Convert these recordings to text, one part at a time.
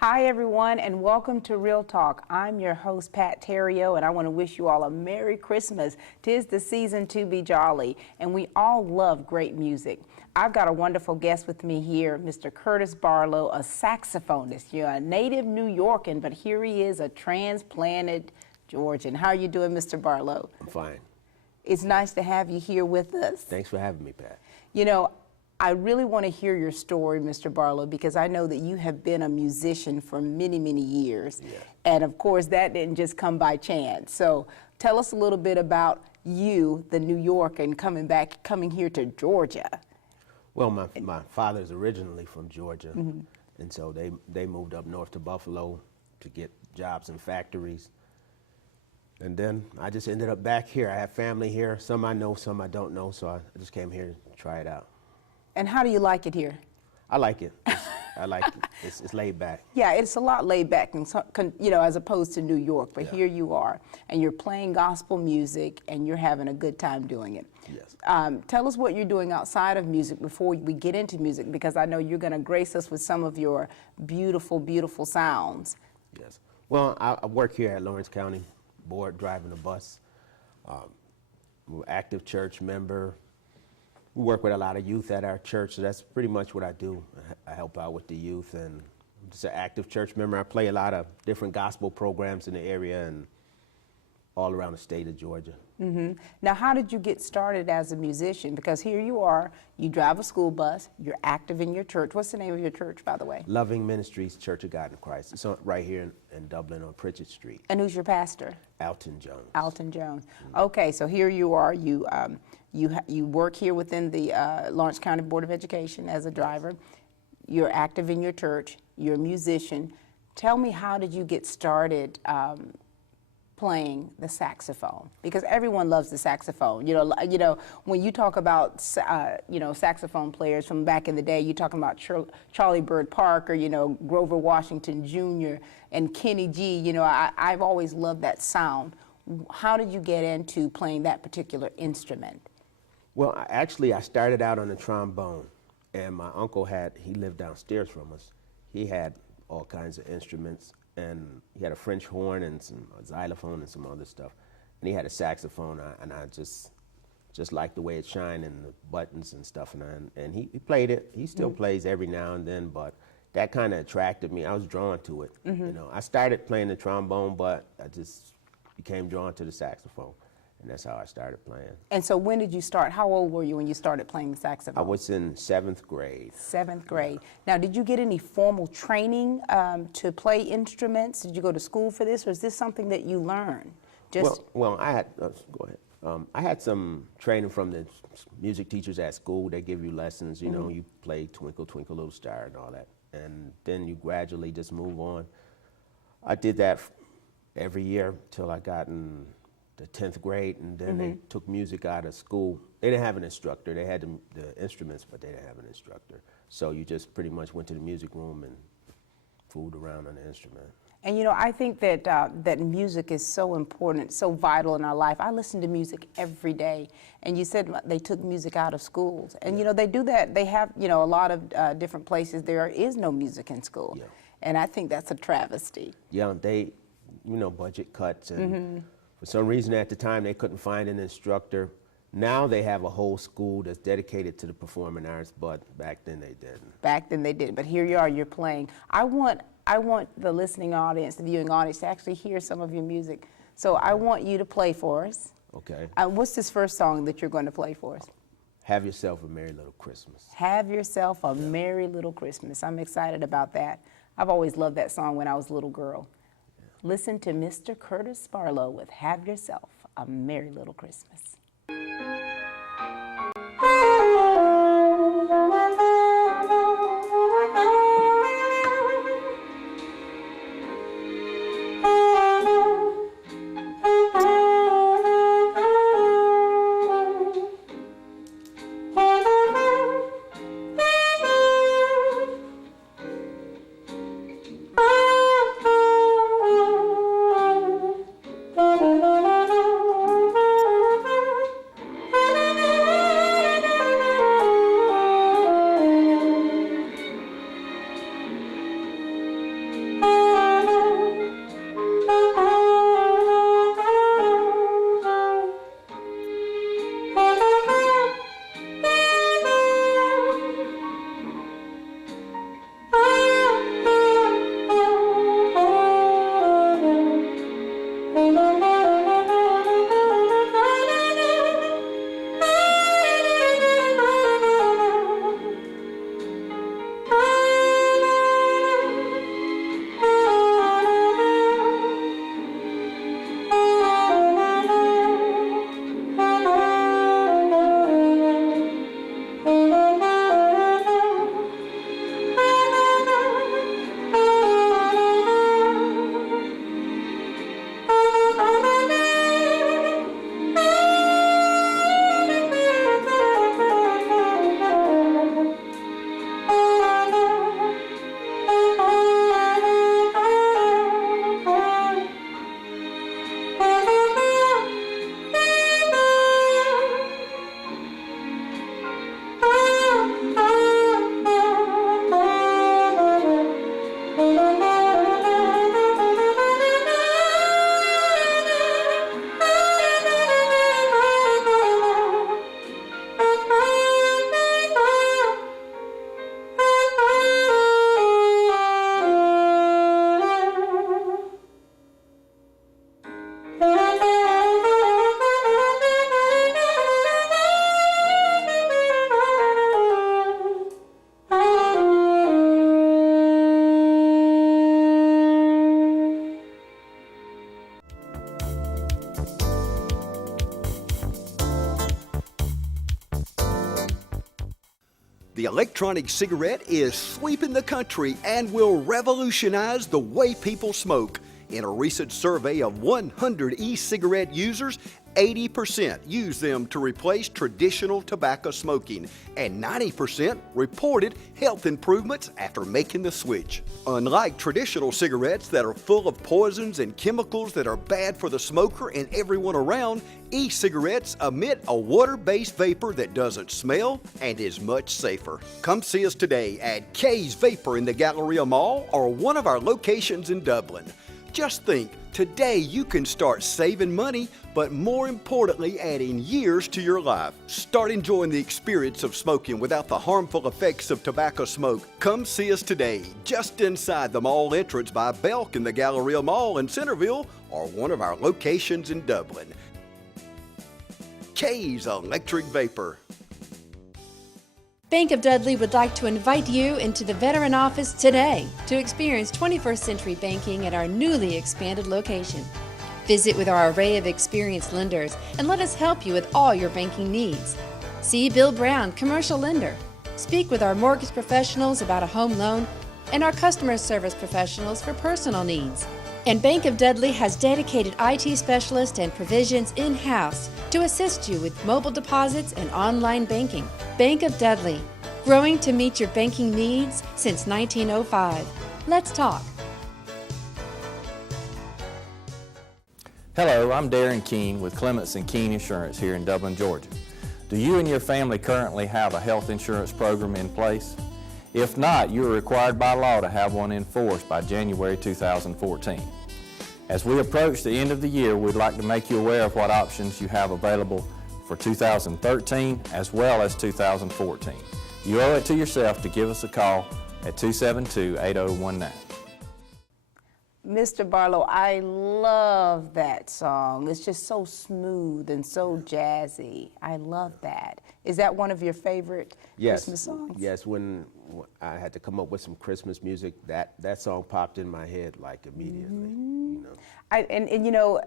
Hi, everyone, and welcome to Real Talk. I'm your host, Pat Theriault, and I want to wish you all a Merry Christmas. 'Tis the season to be jolly, and we all love great music. I've got a wonderful guest with me here, Mr. Curtis Barlow, a saxophonist. You're a native New Yorkan, but here he is, a transplanted Georgian. How are you doing, Mr. Barlow? I'm fine. It's nice to have you here with us. Thanks for having me, Pat. You know, I really want to hear your story, Mr. Barlow, because I know that you have been a musician for many, many years. Yeah. And of course, that didn't just come by chance. So tell us a little bit about you, the New Yorker, coming here to Georgia. Well, my father's originally from Georgia, and so they moved up north to Buffalo to get jobs in factories. And then I just ended up back here. I have family here. Some I know, some I don't know, so I just came here to try it out. And how do you like it here? I like it. I like it. It's laid back. Yeah, it's a lot laid back, as opposed to New York. But Yeah. here you are, and you're playing gospel music, and you're having a good time doing it. Yes. Tell us what you're doing outside of music before we get into music, because I know you're going to grace us with some of your beautiful, beautiful sounds. Yes. Well, I work here at Lawrence County Board, driving a bus. I'm an active church member. We work with a lot of youth at our church, so that's pretty much what I do. I help out with the youth, and I'm just an active church member. I play a lot of different gospel programs in the area and all around the state of Georgia. Now, how did you get started as a musician? Because here you are, you drive a school bus, you're active in your church. What's the name of your church, by the way? Loving Ministries Church of God in Christ. It's right here in Dublin on Pritchett Street. And who's your pastor? Alton Jones. Alton Jones. Okay, so here you are. You work here within the Lawrence County Board of Education as a driver. You're active in your church. You're a musician. Tell me, how did you get started playing the saxophone? Because everyone loves the saxophone. You know, when you talk about saxophone players from back in the day, you're talking about Charlie Bird Parker, Grover Washington Jr. and Kenny G. I've always loved that sound. How did you get into playing that particular instrument? Well, I started out on the trombone, and my uncle he lived downstairs from us. He had all kinds of instruments, and he had a French horn and a xylophone and some other stuff. And he had a saxophone, and I just liked the way it shined and the buttons and stuff. And he played it. He still plays every now and then, but that kind of attracted me. I was drawn to it. I started playing the trombone, but I just became drawn to the saxophone. And that's how I started playing. And so when did you start? How old were you when you started playing the saxophone? I was in 7th grade. 7th grade. Now, did you get any formal training to play instruments? Did you go to school for this, or is this something that you learned? Well, I had, go ahead. I had some training from the music teachers at school. They give you lessons, you play Twinkle, Twinkle, Little Star and all that. And then you gradually just move on. I did that every year till I got in the 10th grade, and then they took music out of school. They didn't have an instructor. They had the instruments, but they didn't have an instructor. So you just pretty much went to the music room and fooled around on the instrument. And I think that that music is so important, so vital in our life. I listen to music every day, and you said they took music out of schools. And they do that. They have a lot of different places there is no music in school. Yeah. And I think that's a travesty. Yeah, they, budget cuts, and for some reason at the time they couldn't find an instructor. Now they have a whole school that's dedicated to the performing arts, but back then they didn't. Back then they didn't, but here you are, you're playing. I want the listening audience, the viewing audience, to actually hear some of your music. So I want you to play for us. Okay. What's this first song that you're going to play for us? Have Yourself a Merry Little Christmas. Have Yourself a Merry Little Christmas. I'm excited about that. I've always loved that song when I was a little girl. Listen to Mr. Curtis Barlow with Have Yourself a Merry Little Christmas. The electronic cigarette is sweeping the country and will revolutionize the way people smoke. In a recent survey of 100 e-cigarette users, 80% use them to replace traditional tobacco smoking, and 90% reported health improvements after making the switch. Unlike traditional cigarettes that are full of poisons and chemicals that are bad for the smoker and everyone around, e-cigarettes emit a water-based vapor that doesn't smell and is much safer. Come see us today at K's Vapor in the Galleria Mall or one of our locations in Dublin. Just think, today you can start saving money, but more importantly, adding years to your life. Start enjoying the experience of smoking without the harmful effects of tobacco smoke. Come see us today, just inside the mall entrance by Belk in the Galleria Mall in Centerville, or one of our locations in Dublin. K's Electric Vapor. Bank of Dudley would like to invite you into the Veteran Office today to experience 21st century banking at our newly expanded location. Visit with our array of experienced lenders and let us help you with all your banking needs. See Bill Brown, commercial lender. Speak with our mortgage professionals about a home loan and our customer service professionals for personal needs. And Bank of Dudley has dedicated IT specialists and provisions in-house to assist you with mobile deposits and online banking. Bank of Dudley, growing to meet your banking needs since 1905. Let's talk. Hello, I'm Darren Keene with Clements & Keene Insurance here in Dublin, Georgia. Do you and your family currently have a health insurance program in place? If not, you are required by law to have one in force by January 2014. As we approach the end of the year, we'd like to make you aware of what options you have available for 2013 as well as 2014. You owe it to yourself to give us a call at 272-8019. Mr. Barlow, I love that song. It's just so smooth and so jazzy. I love that. Is that one of your favorite Christmas songs? Yes, when I had to come up with some Christmas music, that song popped in my head like immediately. You know? And you know,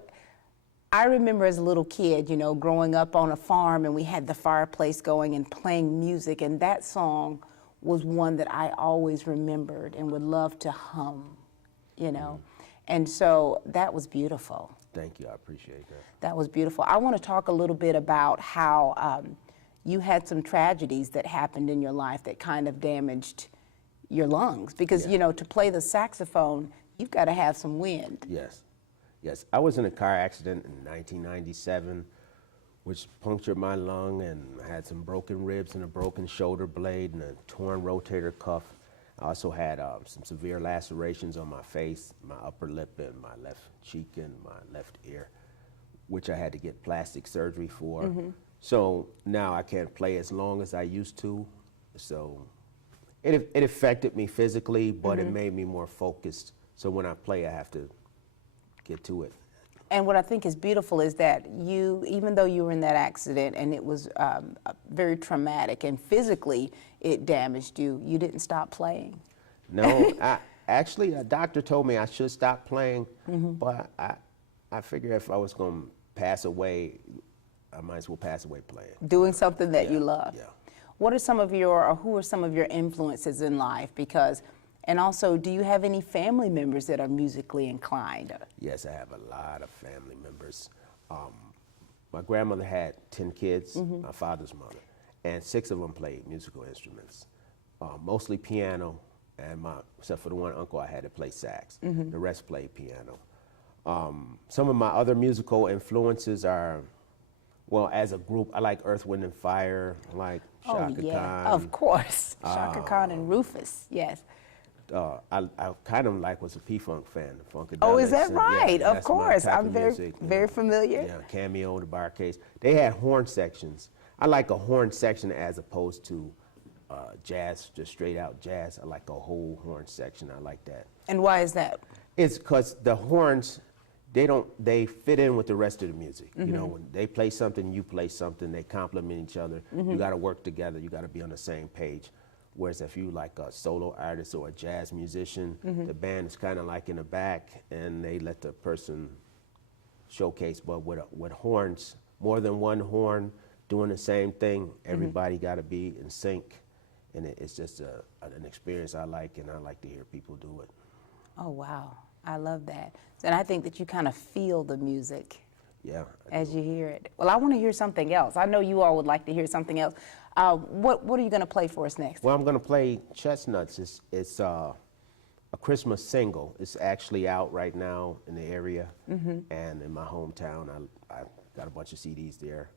I remember as a little kid, you know, growing up on a farm and we had the fireplace going and playing music, and that song was one that I always remembered and would love to hum, you know. And so that was beautiful. Thank you, I appreciate that. That was beautiful. I want to talk a little bit about how you had some tragedies that happened in your life that kind of damaged your lungs. Because, you know, to play the saxophone, you've got to have some wind. Yes, yes. I was in a car accident in 1997, which punctured my lung, and I had some broken ribs and a broken shoulder blade and a torn rotator cuff. I also had some severe lacerations on my face, my upper lip, and my left cheek and my left ear, which I had to get plastic surgery for. So now I can't play as long as I used to. So it affected me physically, but it made me more focused. So when I play, I have to get to it. And what I think is beautiful is that you, even though you were in that accident and it was very traumatic and physically it damaged you, you didn't stop playing. No, actually a doctor told me I should stop playing, but I figured if I was going to pass away, I might as well pass away playing. Doing something that you love. Yeah. What are some of your, or who are some of your influences in life? Because, and also, do you have any family members that are musically inclined? Yes, I have a lot of family members. My grandmother had 10 kids, my father's mother, and 6 of them played musical instruments, mostly piano, and except for the one uncle I had to play sax. The rest played piano. Some of my other musical influences are, well, as a group, I like Earth, Wind and Fire, I like Shaka Khan. Of course. Shaka Khan and Rufus, yes. I kind of like was a P-Funk fan, the Funkadelics. Oh, is that right? Yeah, of course. I'm very, music, very familiar. Yeah, Cameo, the Bar Case. They had horn sections. I like a horn section as opposed to jazz, just straight out jazz. I like a whole horn section. I like that. And why is that? It's because the horns, they fit in with the rest of the music. You know, when they play something, you play something, they complement each other. You got to work together, you got to be on the same page. Whereas if you like a solo artist or a jazz musician, the band is kind of like in the back and they let the person showcase. But with horns, more than one horn doing the same thing, everybody got to be in sync and it's just an experience I like, and I like to hear people do it. Oh, wow. I love that. And I think that you kind of feel the music Yeah. as you hear it. Well, I want to hear something else. I know you all would like to hear something else. What are you going to play for us next? Well, I'm going to play Chestnuts. It's a Christmas single. It's actually out right now in the area, and in my hometown. I got a bunch of CDs there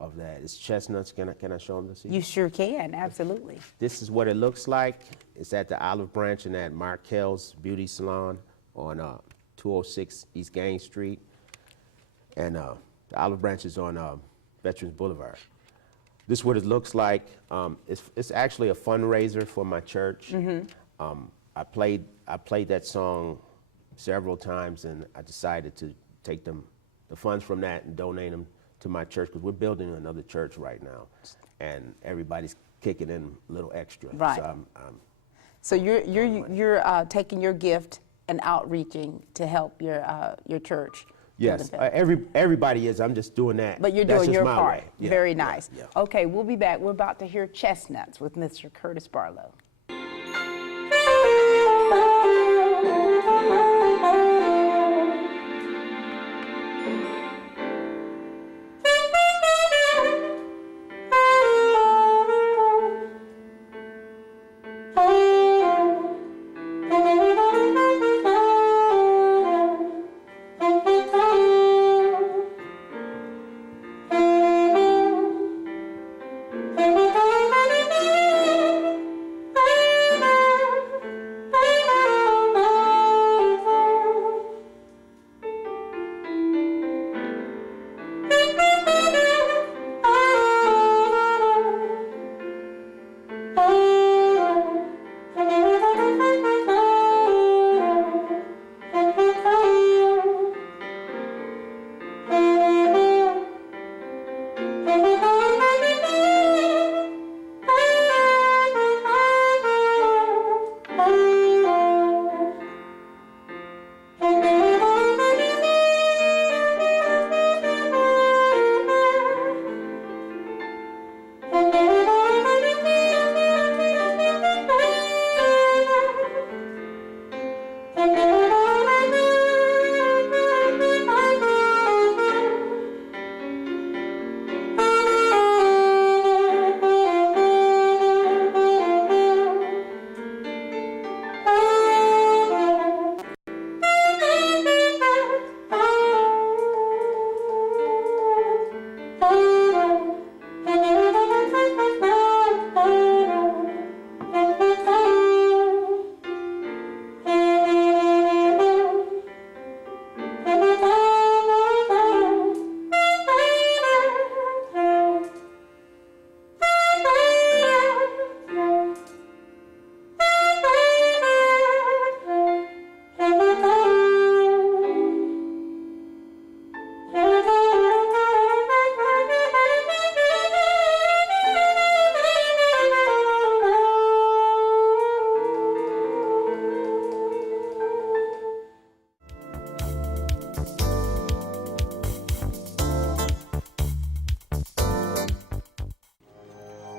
of that. It's Chestnuts. Can I show them the CD? You sure can, absolutely. This is what it looks like. It's at the Olive Branch and at Markel's Beauty Salon on 206 East Gain Street. And the Olive Branch is on Veterans Boulevard. This is what it looks like. It's actually a fundraiser for my church. I played that song several times, and I decided to take the funds from that and donate them to my church, because we're building another church right now, and everybody's kicking in a little extra. Right. So So you're taking your gift and outreaching to help your church. yes, everybody is. I'm just doing that. But you're That's doing just your my part. way. Yeah, Very yeah, nice. yeah. Okay, we'll be back. We're about to hear Chestnuts with Mr. Curtis Barlow.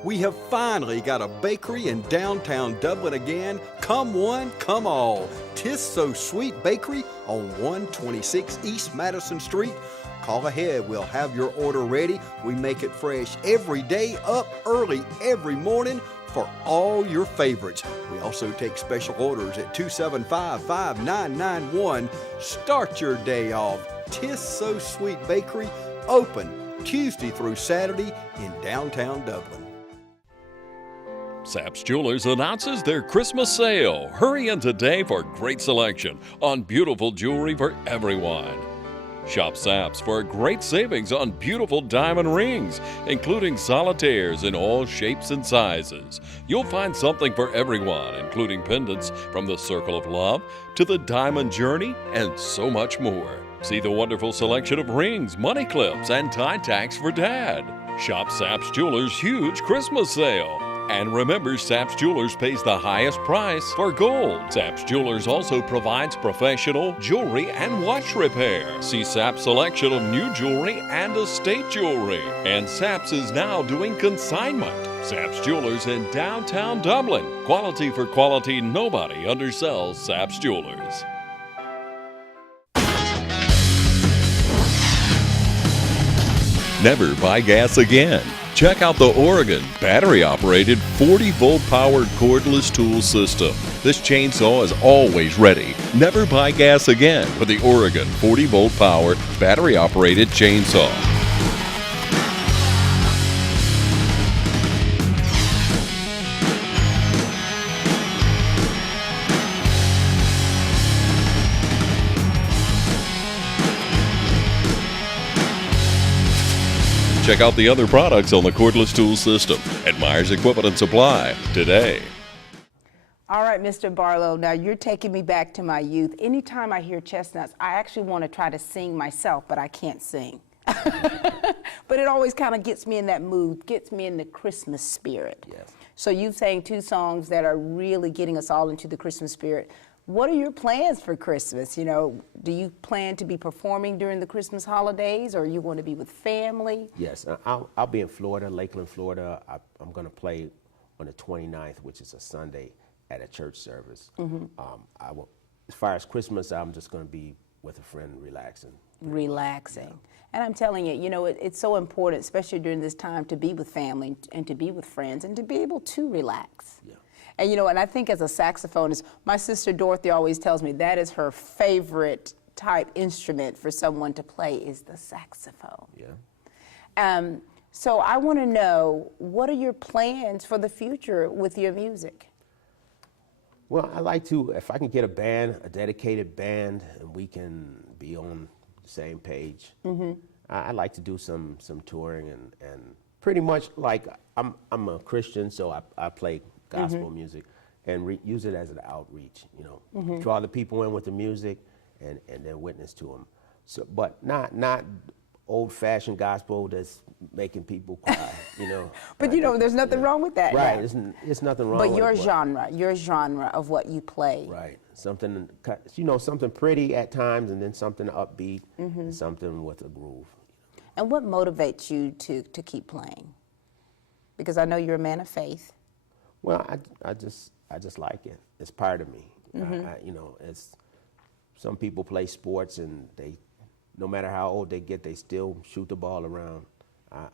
We have finally got a bakery in downtown Dublin again. Come one, come all. 'Tis So Sweet Bakery on 126 East Madison Street. Call ahead, we'll have your order ready. We make it fresh every day, up early every morning for all your favorites. We also take special orders at 275-5991. Start your day off. 'Tis So Sweet Bakery, open Tuesday through Saturday in downtown Dublin. Saps Jewelers announces their Christmas sale. Hurry in today for great selection on beautiful jewelry for everyone. Shop Saps for great savings on beautiful diamond rings, including solitaires in all shapes and sizes. You'll find something for everyone, including pendants from the Circle of Love to the Diamond Journey and so much more. See the wonderful selection of rings, money clips, and tie tacks for Dad. Shop Saps Jewelers' huge Christmas sale. And remember, Saps Jewelers pays the highest price for gold. Saps Jewelers also provides professional jewelry and watch repair. See Saps' selection of new jewelry and estate jewelry. And Saps is now doing consignment. Saps Jewelers in downtown Dublin. Quality for quality, nobody undersells Saps Jewelers. Never buy gas again. Check out the Oregon battery-operated 40-volt powered cordless tool system. This chainsaw is always ready. Never buy gas again with the Oregon 40-volt powered battery-operated chainsaw. Check out the other products on the cordless tool system at Myers Equipment and Supply today. All right, Mr. Barlow, now you're taking me back to my youth. Anytime I hear chestnuts, I actually want to try to sing myself, but I can't sing. But it always kind of gets me in that mood, gets me in the Christmas spirit. Yes. So you've sang 2 songs that are really getting us all into the Christmas spirit. What are your plans for Christmas? You know, do you plan to be performing during the Christmas holidays, or are you going to be with family? Yes, I'll be in Florida, Lakeland, Florida. I'm going to play on the 29th, which is a Sunday, at a church service. As far as Christmas, I'm just going to be with a friend relaxing. Relaxing. And I'm telling you, you know, it's so important, especially during this time, to be with family and to be with friends and to be able to relax. Yeah. And you know, and I think as a saxophonist, my sister Dorothy always tells me that is her favorite type instrument for someone to play is the saxophone. Yeah. So I want to know, what are your plans for the future with your music? Well, I like to, if I can get a band, a dedicated band, and we can be on the same page. I like to do some touring and pretty much like I'm a Christian, so I play gospel music and use it as an outreach, you know, draw the people in with the music and then witness to them. So, but not old-fashioned gospel that's making people cry, you know. But you know, there's nothing wrong with that. Right, Yeah. it's nothing wrong But with it. your genre of what you play. Right, something, you know, something pretty at times and then something upbeat and something with a groove. And what motivates you to keep playing? Because I know you're a man of faith. Well, I just like it. It's part of me. You know, it's some people play sports and they, no matter how old they get, they still shoot the ball around.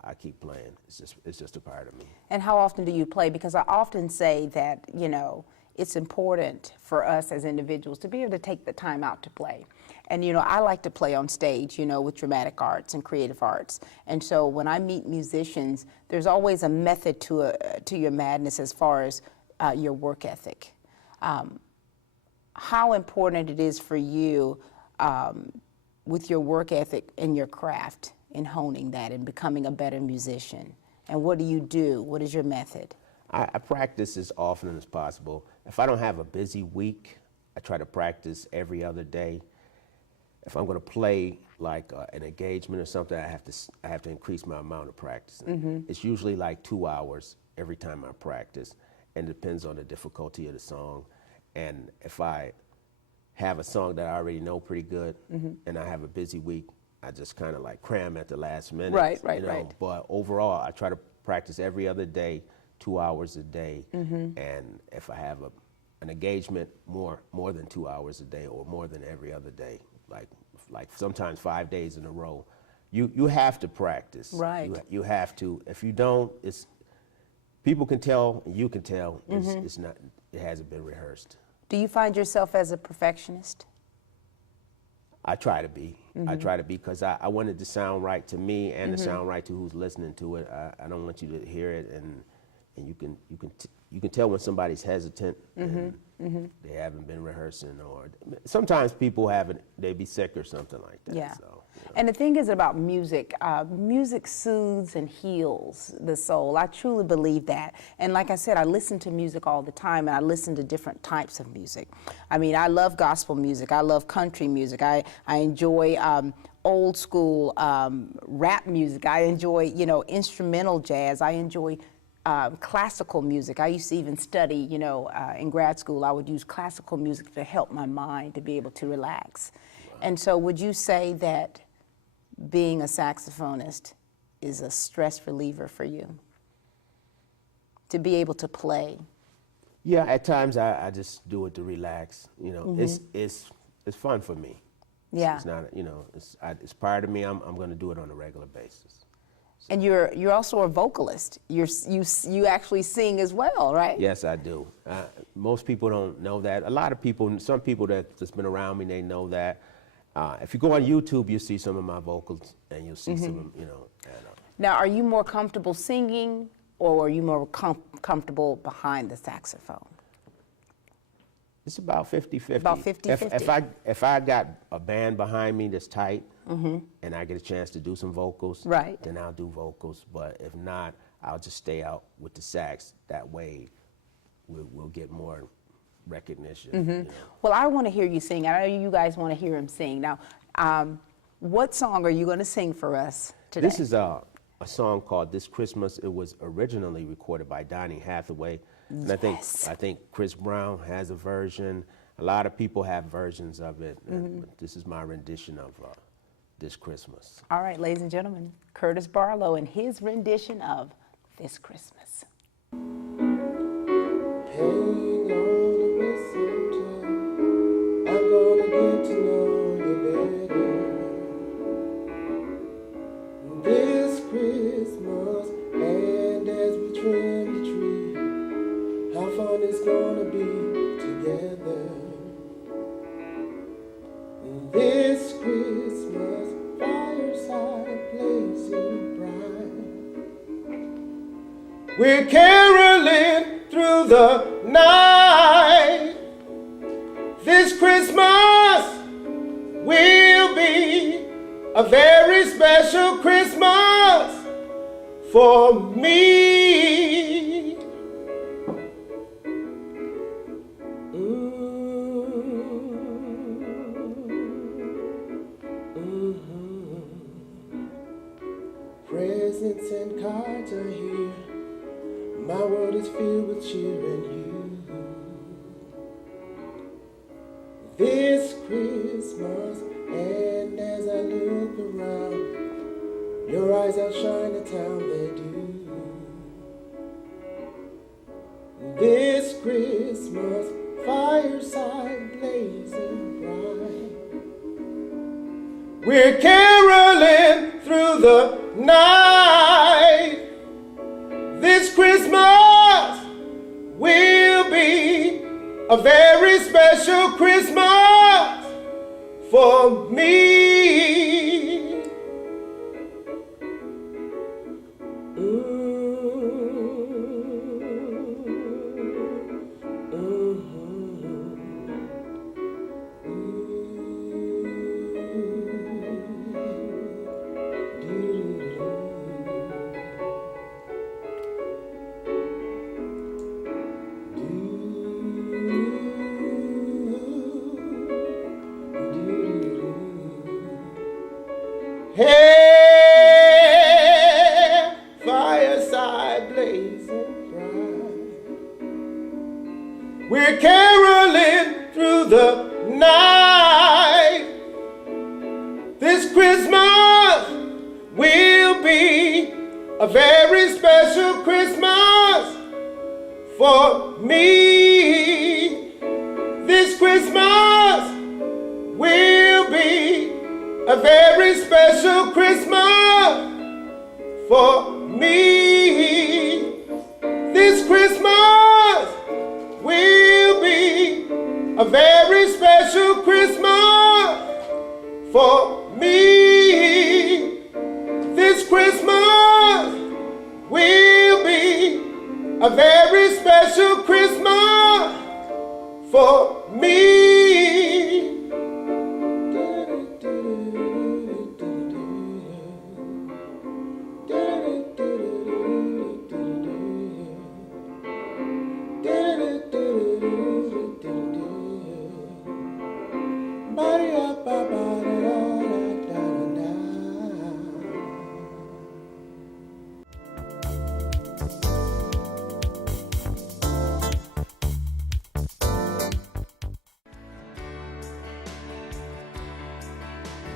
I keep playing. It's just a part of me. And how often do you play? Because I often say that, you know, it's important for us as individuals to be able to take the time out to play. And, you know, I like to play on stage, you know, with dramatic arts and creative arts. And so when I meet musicians, there's always a method to your madness as far as your work ethic. How important it is for you with your work ethic and your craft in honing that and becoming a better musician. And what do you do? What is your method? I practice as often as possible. If I don't have a busy week, I try to practice every other day. If I'm going to play like an engagement or something, I have to increase my amount of practice. It's usually like 2 hours every time I practice, and it depends on the difficulty of the song. And if I have a song that I already know pretty good, and I have a busy week, I just kind of like cram at the last minute. Right. But overall, I try to practice every other day, 2 hours a day. And if I have an engagement, more than 2 hours a day or more than every other day, like sometimes 5 days in a row, you have to practice. Right. You have to. If you don't, people can tell, and you can tell, it hasn't been rehearsed. Do you find yourself as a perfectionist? I try to be. I try to be because I want it to sound right to me and to sound right to who's listening to it. I don't want you to hear it and you can tell when somebody's hesitant and they haven't been rehearsing, or sometimes people they be sick or something like that. Yeah. So, you know. And the thing is about music, music soothes and heals the soul. I truly believe that. And like I said, I listen to music all the time, and I listen to different types of music. I mean, I love gospel music. I love country music. I enjoy old school rap music. I enjoy, you know, instrumental jazz. I enjoy classical music. I used to even study, you know, in grad school, I would use classical music to help my mind to be able to relax. And so would you say that being a saxophonist is a stress reliever for you? To be able to play? Yeah, at times I just do it to relax. You know, it's fun for me. Yeah. It's not, you know, it's part of me. I'm going to do it on a regular basis. And you're also a vocalist. You actually sing as well, right? Yes, I do. Most people don't know that. A lot of people, some people that's been around me, they know that. If you go on YouTube, you'll see some of my vocals, and you'll see some of, you know. Now, are you more comfortable singing, or are you more comfortable behind the saxophone? It's about 50-50. About 50-50. If I got a band behind me that's tight, and I get a chance to do some vocals, Right. then I'll do vocals. But if not, I'll just stay out with the sax. That way, we'll get more recognition. You know. Well, I want to hear you sing. I know you guys want to hear him sing. Now, what song are you going to sing for us today? This is a song called "This Christmas." It was originally recorded by Donny Hathaway, and I think Chris Brown has a version. A lot of people have versions of it. And this is my rendition of "This Christmas." All right, ladies and gentlemen, Curtis Barlow and his rendition of "This Christmas." Hang on a mistletoe, I'm gonna get to know you better this Christmas. And as we trim the tree, how fun it's gonna be together this Christmas. Fireside blazing bright, we're caroling through the night. This Christmas will be a very special Christmas for me. Presents and cards are here. My world is filled with cheer and you. This Christmas, and as I look around, your eyes outshine the town they do. This Christmas, fireside blazing bright, we're caroling through the night. This Christmas will be a very special Christmas for me. Hey, fireside blazing bright, we're caroling through the night. This Christmas will be a very special Christmas for me. This Christmas will be a very special Christmas for me. This Christmas will be a very special Christmas for me. This Christmas will be a very special Christmas for me.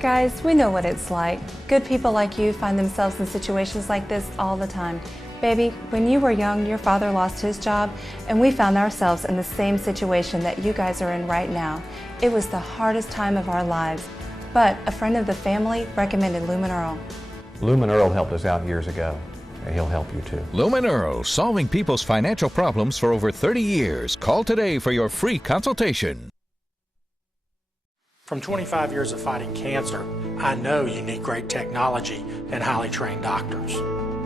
Guys, we know what it's like. Good people like you find themselves in situations like this all the time. Baby, when you were young, your father lost his job, and we found ourselves in the same situation that you guys are in right now. It was the hardest time of our lives, but a friend of the family recommended Lumen Earl. Lumen Earl helped us out years ago, and he'll help you too. Lumen Earl, solving people's financial problems for over 30 years. Call today for your free consultation. From 25 years of fighting cancer, I know you need great technology and highly trained doctors.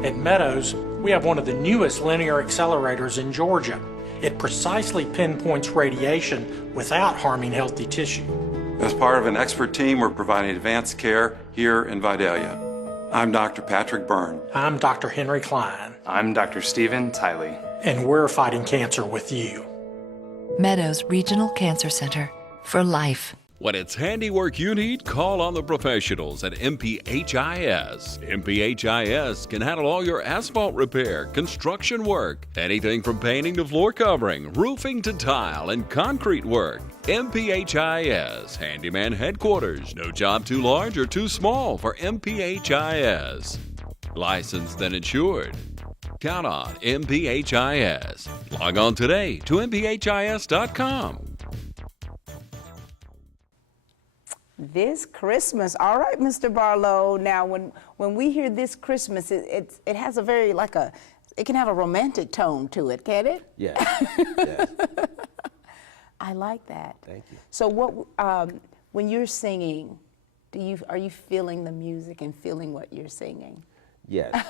At Meadows, we have one of the newest linear accelerators in Georgia. It precisely pinpoints radiation without harming healthy tissue. As part of an expert team, we're providing advanced care here in Vidalia. I'm Dr. Patrick Byrne. I'm Dr. Henry Klein. I'm Dr. Stephen Tiley. And we're fighting cancer with you. Meadows Regional Cancer Center, for life. When it's handiwork you need, call on the professionals at MPHIS. MPHIS can handle all your asphalt repair, construction work, anything from painting to floor covering, roofing to tile, and concrete work. MPHIS, Handyman Headquarters. No job too large or too small for MPHIS. Licensed and insured. Count on MPHIS. Log on today to MPHIS.com. This Christmas, all right, Mr. Barlow. Now, when we hear this Christmas, it has a very it can have a romantic tone to it, can it? Yes. Yes. I like that. Thank you. So, when you're singing, are you feeling the music and feeling what you're singing? Yes.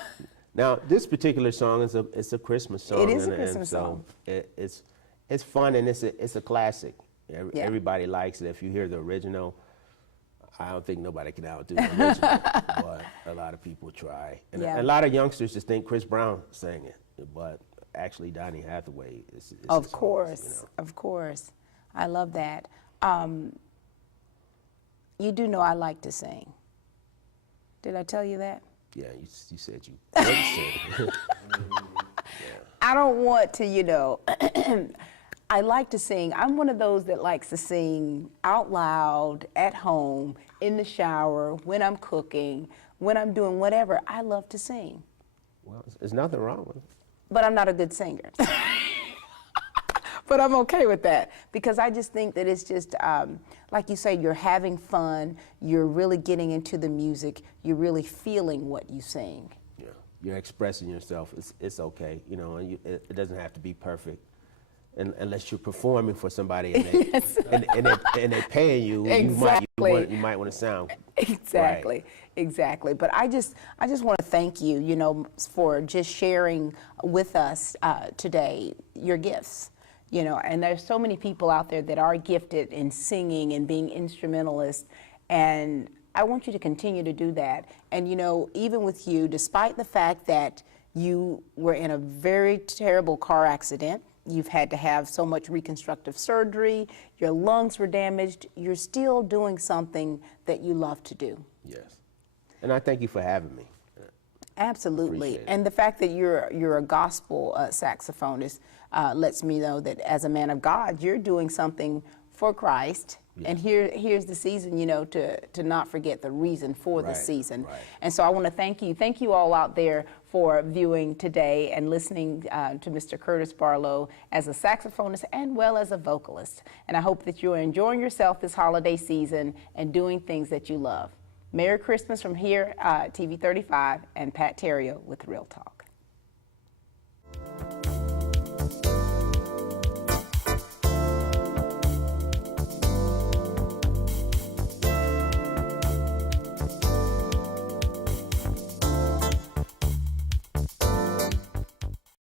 Now, this particular song is a Christmas song. It is a Christmas song. It's fun and it's a classic. Yeah. Everybody likes it. If you hear the original, I don't think nobody can outdo the original, but a lot of people try. And a lot of youngsters just think Chris Brown sang it, but actually Donny Hathaway is Of course, of course. I love that. You do know I like to sing. Did I tell you that? Yeah, you said you couldn't sing. I don't want to, I like to sing. I'm one of those that likes to sing out loud, at home, in the shower, when I'm cooking, when I'm doing whatever. I love to sing. Well, there's nothing wrong with it. But I'm not a good singer. But I'm okay with that because I just think that it's just, like you say, you're having fun, you're really getting into the music, you're really feeling what you sing. Yeah, you're expressing yourself. It's okay, and it doesn't have to be perfect. Unless you're performing for somebody and they, Yes. and they're paying you, Exactly. you might want to sound Exactly, right. Exactly. But I just want to thank you, for just sharing with us today your gifts. And there's so many people out there that are gifted in singing and being instrumentalists, and I want you to continue to do that. And even with you, despite the fact that you were in a very terrible car accident, you've had to have so much reconstructive surgery, your lungs were damaged, you're still doing something that you love to do. Yes. And I thank you for having me. Absolutely. And the fact that you're a gospel saxophonist lets me know that as a man of God, you're doing something for Christ. Yes. And here's the season, to not forget the reason for the season. Right. And so I want to thank you. Thank you all out there for viewing today and listening to Mr. Curtis Barlow as a saxophonist and well as a vocalist. And I hope that you're enjoying yourself this holiday season and doing things that you love. Merry Christmas from here, TV35, and Pat Theriault with Real Talk.